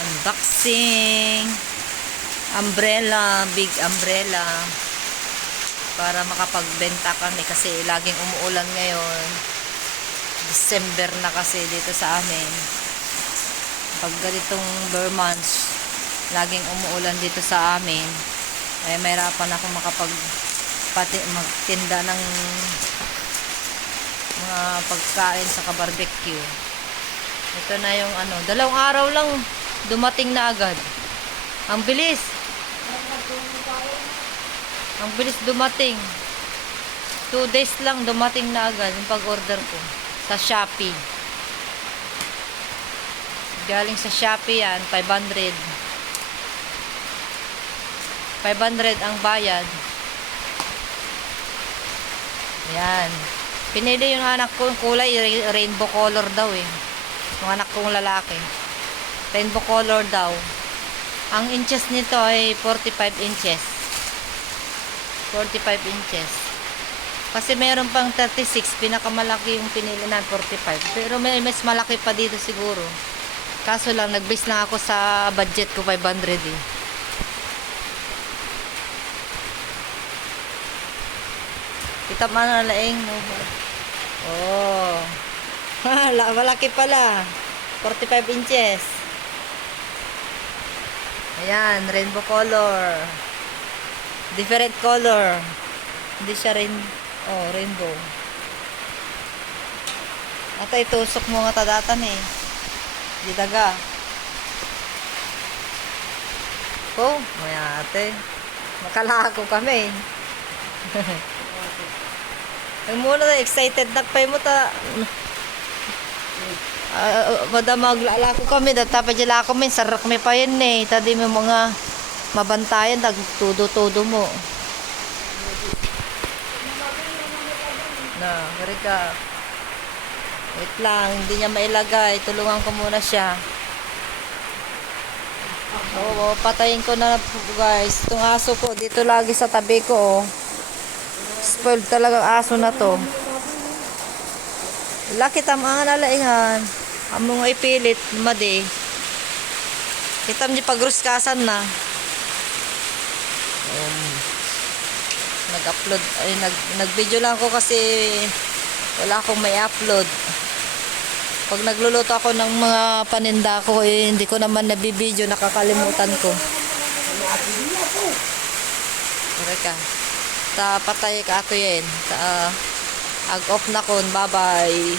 Unboxing umbrella, big umbrella para makapagbenta kami kasi laging umuulan ngayon. December na kasi dito sa amin. Pag ganitong bare months, laging umuulan dito sa amin. Ay mahirapan ako magtinda ng mga pagkain sa barbecue. Ito na yung dalawang araw lang dumating na agad. Ang bilis. Ang bilis dumating. 2 days lang dumating na agad yung pag-order ko sa Shopee. Galing sa Shopee yan, 500. 500 ang bayad. Yan. Pinili yung anak ko, yung kulay, rainbow color daw eh. Yung anak kong lalaki. Rainbow color daw. Ang inches nito ay 45 inches. 45 inches. Kasi meron pang 36, pinakamalaki yung pinili na 45. Pero may mas malaki pa dito siguro. Kaso lang, nag-base lang ako sa budget ko 500 eh. Kita man na laing mo. Oh. Malaki pala. 45 inches. Ayan, rainbow color. Different color. Hindi siya rainbow. Ata itusok mo nga tadatan eh. Di daga. Oh, may ate. Makalako kami. Ang muna na excited nakpay mo ta. Madam maglalako kami tapos dila ko min sarak mi pa yan eh. Tadi may mga mabantayan nagtudo-todo mo. Na, gari ka. Wait lang, hindi niya mailagay. Tulungan ko muna siya. Oo, patayin ko na guys. Itong aso ko dito lagi sa tabi ko oh. Spoiled talagang aso na to. Laki tamang nalaingan. Among ipilit, madi. Kitam di pagruskasan na. Nag-upload, ay nag-video lang ako kasi wala akong may upload. Pag nagluluto ako ng mga paninda ko, hindi ko naman nabibideo, nakakalimutan ko. Teka. Ta patay ka ato yan. Ag-off na kon. Bye-bye.